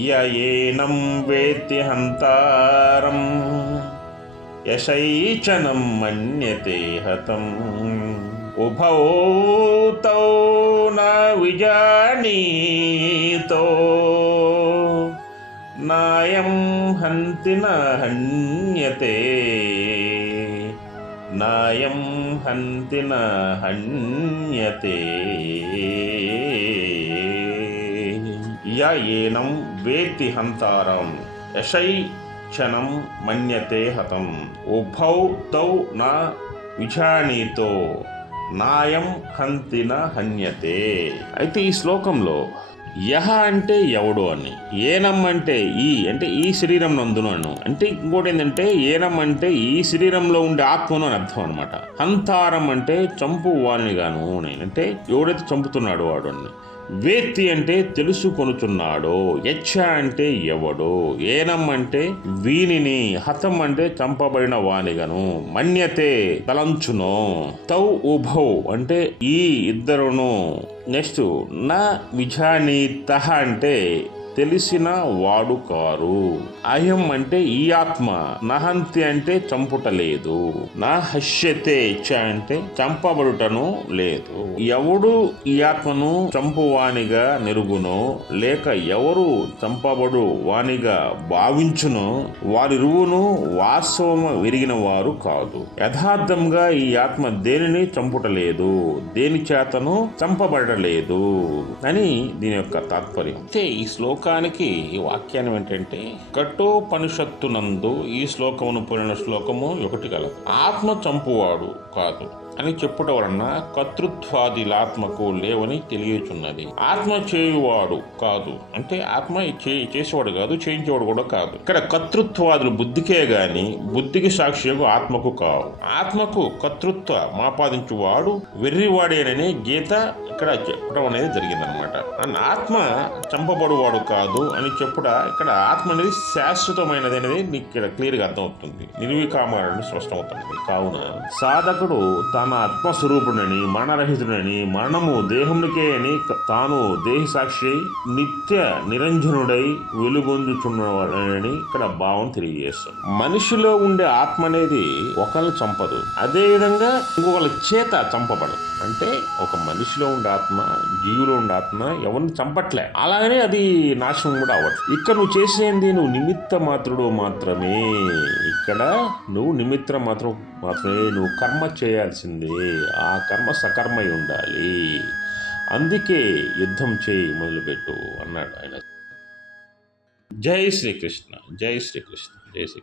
య ఏనం వేత్తి హంతారం యశైచనం మన్యతే హతం ఉభౌ తౌ న విజానీతో నాయం హంతి న హన్యతే నాయం హంతి న హన్యతే య ఏనం వేత్తి హంతారం యశైచనం మన్యతే హతం ఉభౌ తౌ న విజానీతో నాయం హంతి న హన్యతే. అయితే ఈ శ్లోకంలో యహ అంటే ఎవడు అని, ఏనం అంటే ఈ శరీరం నందును అను, అంటే ఇంకోటి ఏంటంటే ఏనం అంటే ఈ శరీరంలో ఉండే ఆత్మను అని అర్థం అనమాట. హంతారం అంటే చంపు వారిని గాను అంటే ఎవడైతే చంపుతున్నాడు వాడు అని. వేత్తి అంటే తెలుసుకొనుచున్నాడు. యచ్చ అంటే ఎవడు. ఏనం అంటే వీనిని. హతం అంటే చంపబడిన వానిగను. మన్యతే తలంచును. తౌ ఉభౌ అంటే ఈ ఇద్దరును. నెక్స్ట్ నా విజానీతః అంటే తెలిసిన వాడు కారు. అహం అంటే ఈ ఆత్మ. నహంతి అంటే చంపుటలేదు. నా హష్యతే అంటే చంపబడుటను లేదు. ఎవడు ఈ ఆత్మను చంపువానిగా నెరుగునో లేక ఎవరు చంపబడు వానిగా భావించునో వారిరువును వాస్తవము విరిగిన వారు కాదు. యథార్థంగా ఈ ఆత్మ దేనిని చంపుటలేదు, దేని చేతను చంపబడలేదు అని దీని యొక్క తాత్పర్యం. అయితే ఈ శ్లోకానికి వాక్యాన్ని ఏంటంటే కఠోపనిషత్తునందు ఈ శ్లోకమును పోలిన శ్లోకము ఒకటి కలదు. ఆత్మ చంపువాడు కాదు అని చెప్పుట వలన కర్తృత్వాదిలాత్మకు లేవని తెలియచున్నది. ఆత్మ చేయువాడు కాదు అంటే ఆత్మ చేసేవాడు కాదు, చేయించేవాడు కూడా కాదు. ఇక్కడ కర్తృత్వాదులు బుద్ధికే గాని బుద్ధికి సాక్షిగా ఆత్మకు కావు. ఆత్మకు కర్తృత్వ మాపాదించువాడు వెర్రివాడేనని గీత ఇక్కడ చెప్పడం అనేది జరిగిందనమాట. ఆత్మ చంపబడువాడు కాదు అని చెప్పుట ఇక్కడ ఆత్మ అనేది శాశ్వతమైనది అనేది మీకు ఇక్కడ క్లియర్గా అర్థమవుతుంది, నిర్వికామాలని స్పష్టమవుతుంది. కావున సాధకుడు తన ఆత్మస్వరూపుడని మరణరహితుడని మరణము దేహమునికే అని తాను దేహి సాక్షి నిత్య నిరంజనుడై వెలుగొందుచున్నవాడని ఇక్కడ భావం తెలియజేస్తాం. మనిషిలో ఉండే ఆత్మ అనేది ఒకరిని చంపదు, అదే విధంగా ఇంకొకరి చేత చంపబడదు. అంటే ఒక మనిషిలో ఉండే ఆత్మ, జీవులో ఉండే ఆత్మ ఎవరిని చంపట్లే, అలాగనే అది నాశనం కూడా అవ్వచ్చు. ఇక్కడ నువ్వు చేసేది నువ్వు నిమిత్త మాత్రుడు మాత్రమే. ఇక్కడ నువ్వు నిమిత్తం మాత్రమే నువ్వు కర్మ చేయాల్సిందే. ఆ కర్మ సకర్మై ఉండాలి. అందుకే యుద్ధం చేయి మొదలుపెట్టు అన్నాడు ఆయన. జై శ్రీకృష్ణ, జై శ్రీకృష్ణ, జై శ్రీ.